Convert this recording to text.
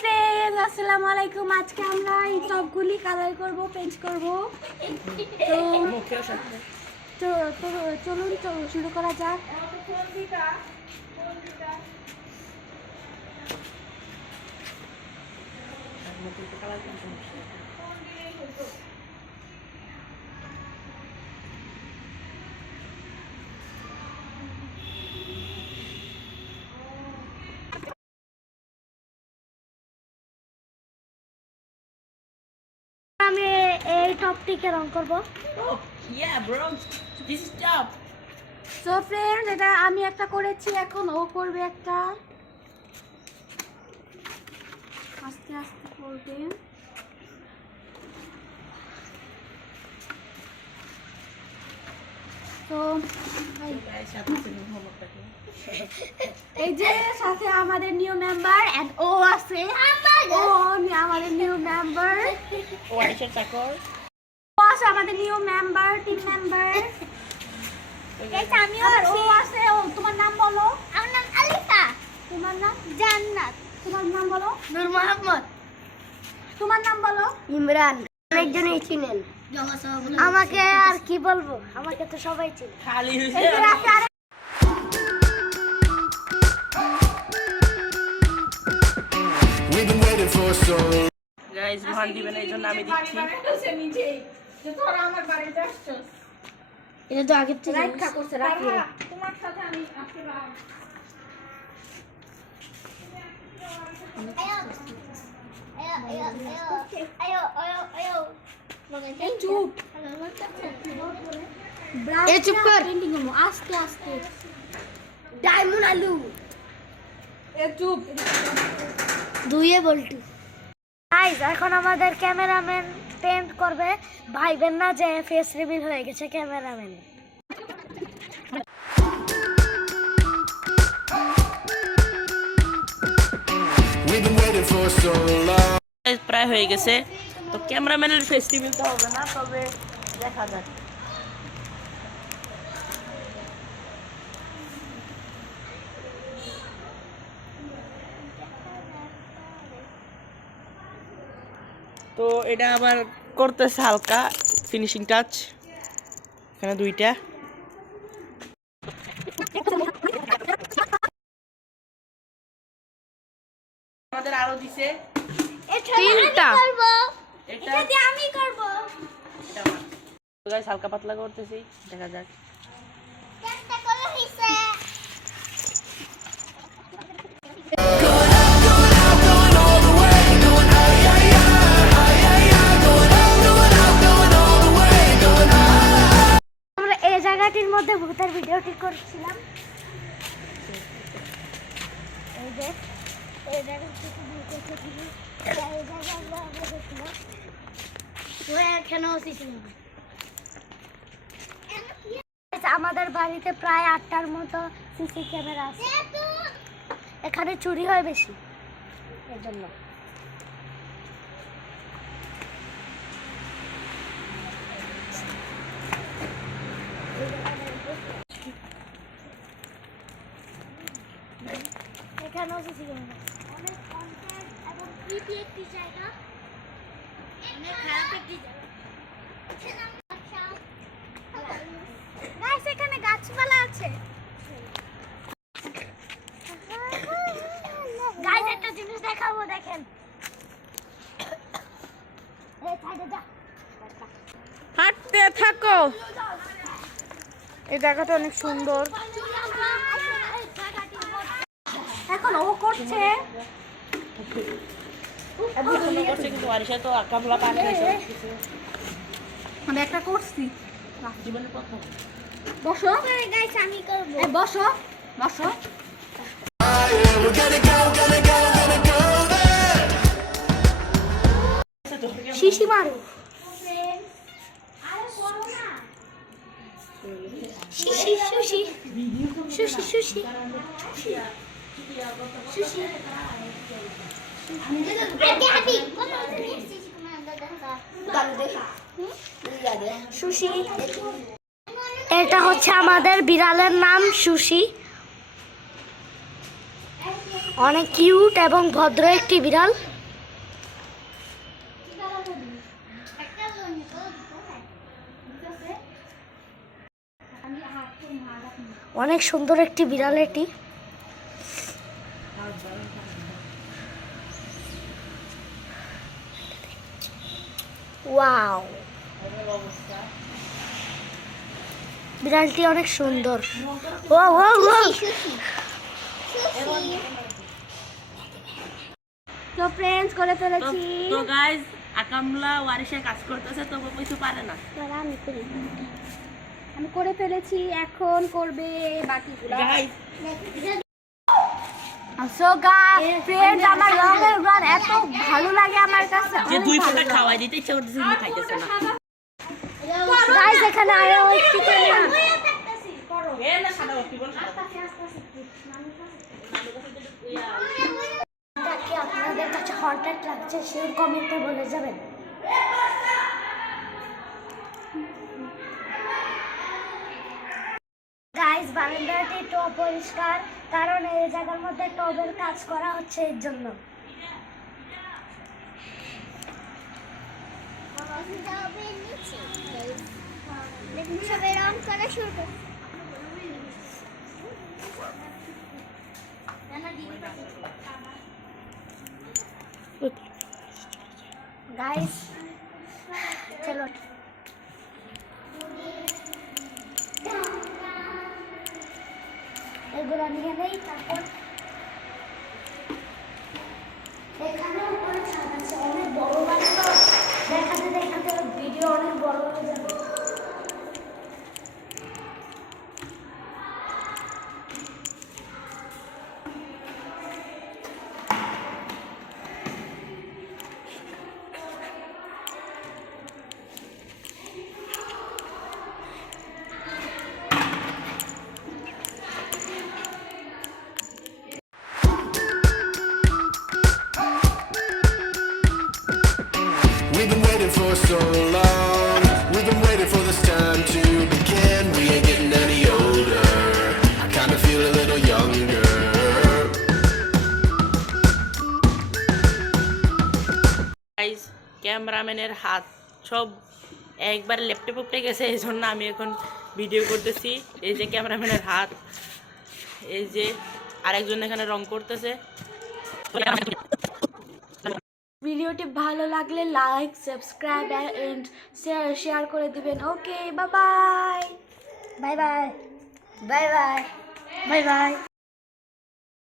Friend, আসসালামু আলাইকুম। আজকে আমরা এই টপগুলি কালার করব, পেন্ট করব। তো চলুন শুরু করা যাক। আমি এই টপটিকে রং করব। সো ফ্রেন্ড, এটা আমি একটা করেছি, এখন ও করবে একটা। আস্তে আস্তে করবে। তো এই যে সাথে আমাদের নিউ মেম্বার এন্ড ও আছে, ও আমাদের নিউ মেম্বার, ও আয়েশা চাকর, ও আছে আমাদের new member, team member. Guys আমিও আছি। ও আছে। ও তোমার নাম বলো। আমার নাম আলিফা। তোমার নাম জান্নাত। তোমার নাম বলো। নূর মোহাম্মদ। তোমার নাম বলো। ইমরান। অনেকজনই চিনেন আমাকে, আর কি বলবো, আমাকে তো সবাই চিনে। খালি হইছে গাইস, রোহান দিবেন এই জন্য আমি দিচ্ছি। এটা তো আগে থেকে রাইট কা করছে, রাখি তোমার সাথে আমি আজকে চুপ চুপ কর। পেন্টিং করবো আস্তে আস্তে। ডায়মন্ড আলু চুপ দুইয়ে বলটু। গাইস, এখন আমাদের ক্যামেরাম্যান পেন্ট করবে। ভাইবেন না যে ফেস রিভিল হয়ে গেছে ক্যামেরাম্যান। প্রায় হয়ে গেছে, তো ক্যামেরাম্যানের ফেস রিভিল তো হবে না, তবে দেখা যাক। তো এটা আবার করতেছে হালকা ফিনিশিং টাচ, এখানে দুইটা। আমাদের আরো দিছে তিনটা। এটা দিয়ে আমি করব। এটা আমার। তো গাইস, হালকা পাতলা করতেছি, দেখা যাক। চেষ্টা করে হইছে। আমরা এই জায়গাটির মধ্যে ভূতের ভিডিওটি করছিলাম। এই যে এই জায়গা থেকে ভূতের ভিডিও, এই জায়গা আমরা দেখছিলাম। ওই এখানেও ছিল। আমাদের বাড়িতে প্রায় 8টার মতো সিসি ক্যামেরা আছে। এখানে চুরি হয় বেশি, এর জন্য। এখানেও সিসি ক্যামেরা। অনেক কন্টেন্ট এবং প্রীতি একটি জায়গা, অনেক খারাপ একটি জায়গা। গাইস, এখানে গাছপালা আছে। গাইস, একটা জিনিস দেখাবো, দেখেন। এই সাইডে যা, হাঁটতে থাকো। এই জায়গাটা অনেক সুন্দর। এখন ও করছে। কিন্তু আরিশা তো কামলা পানি খাইছে। আমি একটা করছি জীবনের প্রথম। বসো গাইস, আমি করব। বসো বসো। শিশি মারো। শিশি sushi sushi sushi sushi. Sushi, এটা হচ্ছে আমাদের বিড়ালের নাম সুশি। অনেক কিউট এবং ভদ্র একটি বিড়াল। অনেক সুন্দর একটি বিড়াল এটি। ওয়াও, বিড়ালটি অনেক সুন্দর। ও ও ও তো ফ্রেন্ডস করে ফেলেছি। তো গাইজ আকামলা ওয়ারিশে কাজ করতেছে, তো কিছু পারে না। আমি করে ফেলেছি, এখন করবে বাকিগুলো। গাইজ সো গাইস ফ্রেন্ডস, আমার রঙের গান এত ভালো লাগে আমার কাছে, যে দুই ফোঁটা খাওয়াই দিতে ইচ্ছা করতেছে কিন্তু খাইতেছে না। গাইস এখানে আরো একটু আপনাদের কাছে হঠাৎ লাগছে সেই কমেন্টে বলে যাবেন। গাইস বারান্দাটি তো পরিষ্কার, কারণ এই জায়গার মধ্যে টবের কাজ করা হচ্ছে এর জন্য। সবাই রং করা শুরু করে। গাইস চলো এগুলো নিয়ে নেই। তারপর এখানে উপরে ছাদ আছে, অনেক বড় বাড়ি, তো দেখাতে দেখাতে ভিডিও অনেক বড় হয়ে যাবে। We've been waiting for so long. We've been waiting for this time to begin. We ain't getting any older. I kinda feel a little younger. Guys ক্যামেরাম্যানের হাত সব একবার লেপটে পুপটে গেছে, এই জন্য আমি এখন ভিডিও করতেছি। এই যে ক্যামেরাম্যানের হাত, এই যে আরেকজন এখানে রং করতেছে। ভিডিওটি ভালো লাগলে লাইক, সাবস্ক্রাইব এন্ড শেয়ার করে দিবেন। Okay, bye bye bye bye bye bye bye by.